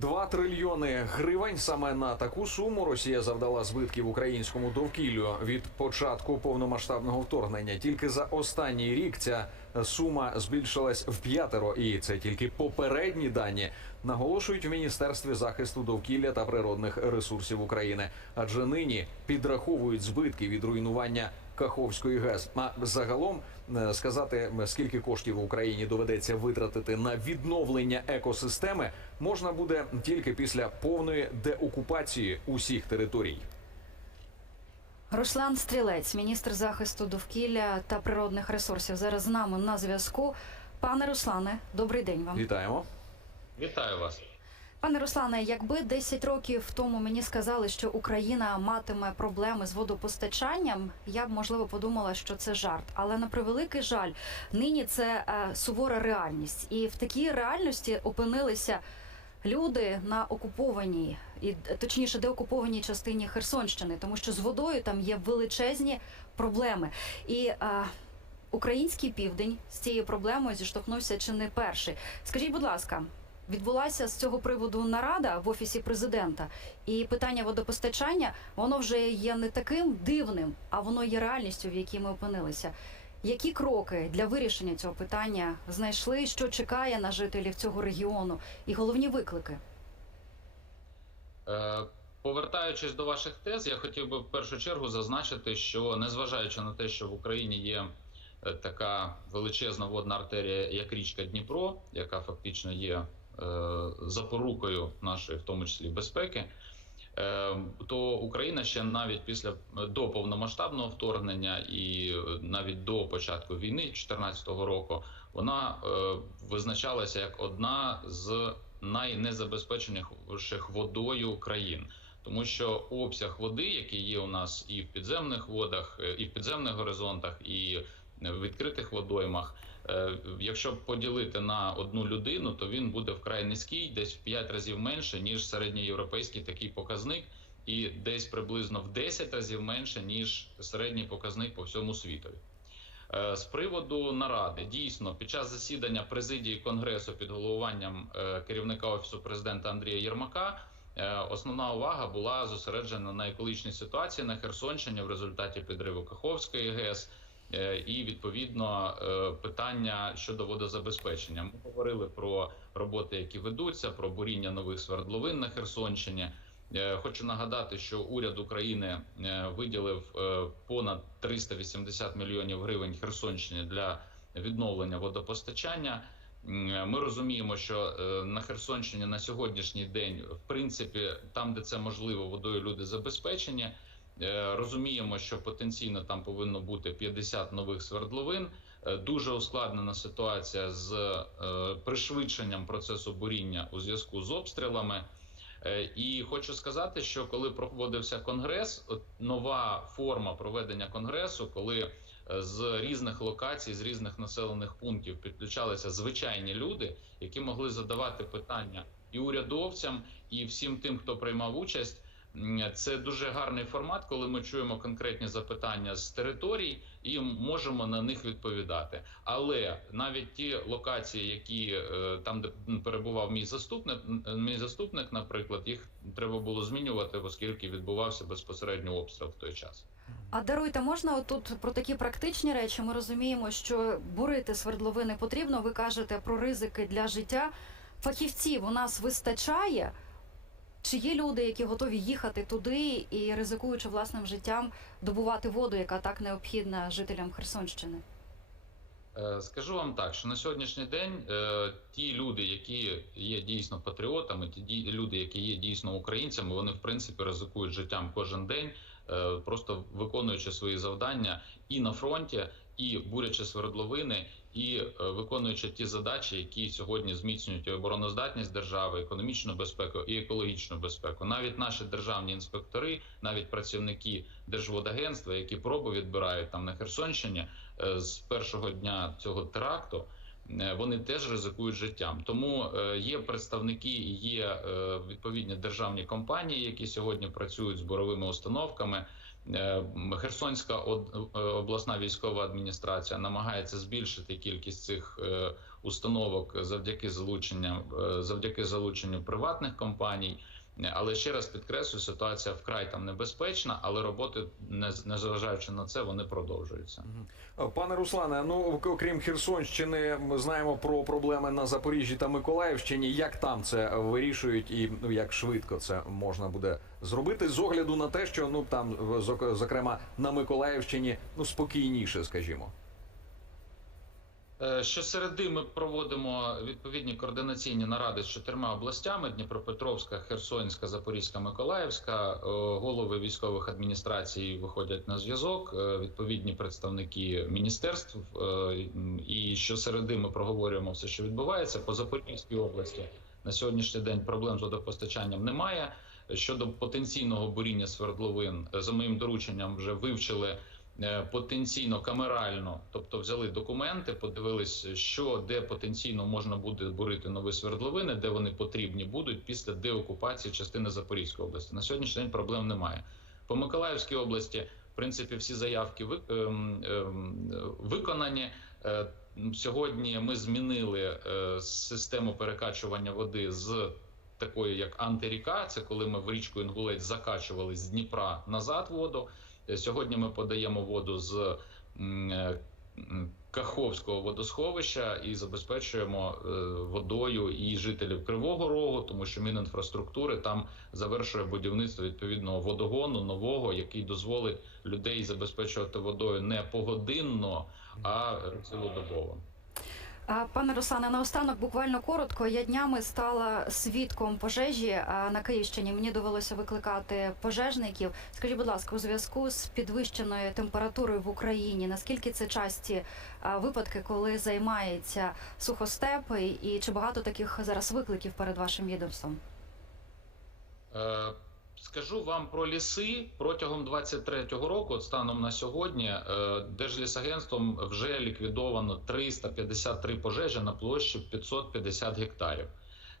Два трильйони гривень саме на таку суму Росія завдала збитків українському довкіллю від початку повномасштабного вторгнення. Тільки за останній рік ця сума збільшилась в п'ятеро, і це тільки попередні дані наголошують в міністерстві захисту довкілля та природних ресурсів України. Адже нині підраховують збитки від руйнування Каховської ГЕС. А загалом е, сказати, скільки коштів в Україні доведеться витратити на відновлення екосистеми, можна буде тільки після повної деокупації усіх територій. Руслан Стрілець, міністр захисту довкілля та природних ресурсів, зараз з нами на зв'язку. Пане Руслане, добрий день вам. Вітаємо. Вітаю вас. Пане Руслане, якби 10 років тому мені сказали, що Україна матиме проблеми з водопостачанням, я б можливо подумала, що це жарт. Але на превеликий жаль, нині це е, сувора реальність, і в такій реальності опинилися люди на окупованій і точніше деокупованій частині Херсонщини, тому що з водою там є величезні проблеми. І е, український південь з цією проблемою зіштовхнувся чи не перший. Скажіть, будь ласка. Відбулася з цього приводу нарада в офісі президента, і питання водопостачання воно вже є не таким дивним, а воно є реальністю, в якій ми опинилися. Які кроки для вирішення цього питання знайшли, що чекає на жителів цього регіону, і головні виклики? Е, Повертаючись до ваших тез, я хотів би в першу чергу зазначити, що незважаючи на те, що в Україні є е, така величезна водна артерія, як річка Дніпро, яка фактично є запорукою нашої, в тому числі безпеки, е, то Україна ще навіть після до повномасштабного вторгнення і е, навіть до початку війни 2014 року вона е, визначалася як одна з найнезабезпеченіших водою країн. Тому що обсяг води, який є у нас і в підземних водах, е, і в підземних горизонтах, і в відкритих водоймах, е, якщо поділити на одну людину, то він буде вкрай низький, десь в 5 разів менше ніж середньоєвропейський такий показник, і десь приблизно в 10 разів менше ніж середній показник по всьому світові. Е, З приводу наради дійсно під час засідання президії конгресу під головуванням е, керівника офісу президента Андрія Єрмака основна увага була зосереджена на екологічній ситуації на Херсонщині в результаті підриву Каховської ГЕС. Е, І відповідно е, питання щодо водозабезпечення. Ми говорили про роботи, які ведуться, про буріння нових свердловин на Херсонщині. Е, Хочу нагадати, що уряд України виділив понад 380 мільйонів гривень Херсонщині для відновлення водопостачання. Ми розуміємо, що на Херсонщині на сьогоднішній день, в принципі, там, де це можливо, водою люди забезпечені. Е, Розуміємо, що потенційно там повинно бути 50 нових свердловин. Е, Дуже ускладнена ситуація з е, пришвидшенням процесу буріння у зв'язку з обстрілами. І хочу сказати, що коли проводився конгрес, нова форма проведення конгресу, коли з різних локацій, з різних населених пунктів підключалися звичайні люди, які могли задавати питання і урядовцям, і всім тим, хто приймав участь. Це дуже гарний формат, коли ми чуємо конкретні запитання з територій і можемо на них відповідати. Але навіть ті локації, які е, там, де перебував мій заступник, мій заступник, наприклад, їх треба було змінювати, оскільки відбувався безпосередньо обстріл в той час. А даруйте, можна отут про такі практичні речі? Ми розуміємо, що бурити свердловини потрібно. Ви кажете про ризики для життя. Фахівців у нас вистачає. Чи є люди, які готові їхати туди і ризикуючи власним життям, добувати воду, яка так необхідна жителям Херсонщини? Е, Скажу вам так, що на сьогоднішній день е, ті люди, які є дійсно патріотами, ті люди, які є дійсно українцями, вони в принципі ризикують життям кожен день, е, просто виконуючи свої завдання і на фронті, і бурячи свердловини, і е, виконуючи ті задачі, які сьогодні зміцнюють обороноздатність держави, економічну безпеку і екологічну безпеку. Навіть наші державні інспектори, навіть працівники Держводагентства, які проби відбирають там на Херсонщині е, з першого дня цього теракту. е, Вони теж ризикують життям, тому є представники, є відповідні державні компанії, які сьогодні працюють з буровими установками. Е, Херсонська е, обласна військова адміністрація намагається збільшити кількість цих е, установок завдяки залученням завдяки залученню приватних компаній. Е, Але ще раз підкреслюю, ситуація вкрай там небезпечна, але роботи, не- незважаючи на це, вони продовжуються. Пане Руслане, ну окрім Херсонщини, ми знаємо про проблеми на Запоріжжі та Миколаївщині. Як там це вирішують, і ну як швидко це можна буде зробити з огляду на те, що ну там зок- зокрема на Миколаївщині ну спокійніше, скажімо. Е, Щосереди ми проводимо відповідні координаційні наради з чотирма областями: Дніпропетровська, Херсонська, Запорізька, Миколаївська. Е, Голови військових адміністрацій виходять на зв'язок. е, Відповідні представники міністерств. І щосереди ми проговорюємо все, що відбувається по Запорізькій області. На сьогоднішній день проблем з водопостачанням немає. Щодо потенційного буріння свердловин, за моїм дорученням вже вивчили потенційно камерально, тобто взяли документи, подивились, що де потенційно можна буде бурити нові свердловини, де вони потрібні будуть після деокупації частини Запорізької області. На сьогоднішній день проблем немає. По Миколаївській області, в принципі, всі заявки ви- ем, ем, е, виконані. Е, Сьогодні ми змінили е, систему перекачування води з такої, як антиріка, це коли ми в річку Інгулець закачували з Дніпра назад воду. Сьогодні ми подаємо воду з е, Каховського водосховища і забезпечуємо е, водою і жителів Кривого Рогу, тому що Мінінфраструктури там завершує будівництво відповідного водогону нового, який дозволить людей забезпечувати водою не погодинно, а цілодобово. Пане Руслане, наостанок буквально коротко. Я днями стала свідком пожежі на Київщині. Мені довелося викликати пожежників. Скажіть, будь ласка, у зв'язку з підвищеною температурою в Україні, наскільки це часті випадки, коли займається сухостеп, і, і чи багато таких зараз викликів перед вашим відомством? Скажу вам про ліси протягом 23-го року, станом на сьогодні, е, Держлісагентством вже ліквідовано 353 пожежі на площі 550 гектарів.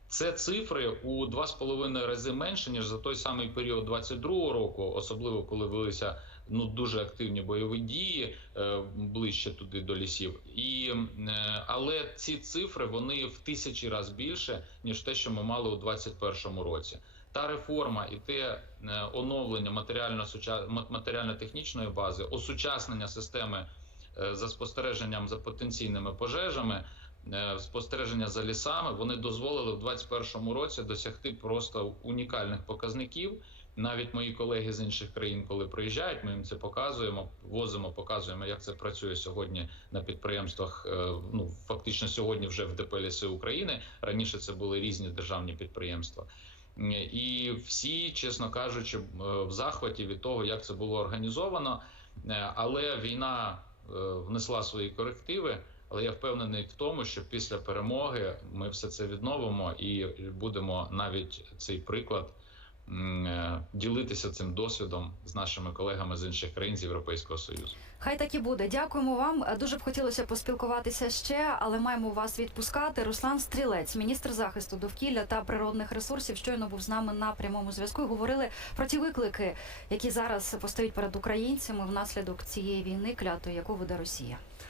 Це цифри у 2,5 рази менше ніж за той самий період 22-го року, особливо коли велися ну дуже активні бойові дії е, ближче туди до лісів. І е, але ці цифри вони в тисячі разів більше ніж те, що ми мали у 2021 році та реформа і те е, оновлення матеріально матеріально-технічної бази, осучаснення системи е, за спостереженням за потенційними пожежами, е, спостереження за лісами, вони дозволили в 2021 році досягти просто унікальних показників. Навіть мої колеги з інших країн, коли приїжджають, ми їм це показуємо, возимо, показуємо, як це працює сьогодні на підприємствах. Ну фактично сьогодні вже в ДП «Ліси України. Раніше це були різні державні підприємства. І всі, чесно кажучи, е, в захваті від того, як це було організовано. Е, Але війна е, внесла свої корективи. Але я впевнений в тому, що після перемоги ми все це відновимо і будемо навіть цей приклад ділитися цим досвідом з нашими колегами з інших країн з Європейського Союзу. Хай так і буде. Дякуємо вам. Дуже б хотілося поспілкуватися ще, але маємо вас відпускати. Руслан Стрілець, міністр захисту довкілля та природних ресурсів, щойно був з нами на прямому зв'язку. і Говорили про ті виклики, які зараз постають перед українцями внаслідок цієї війни, клятої, яку веде Росія.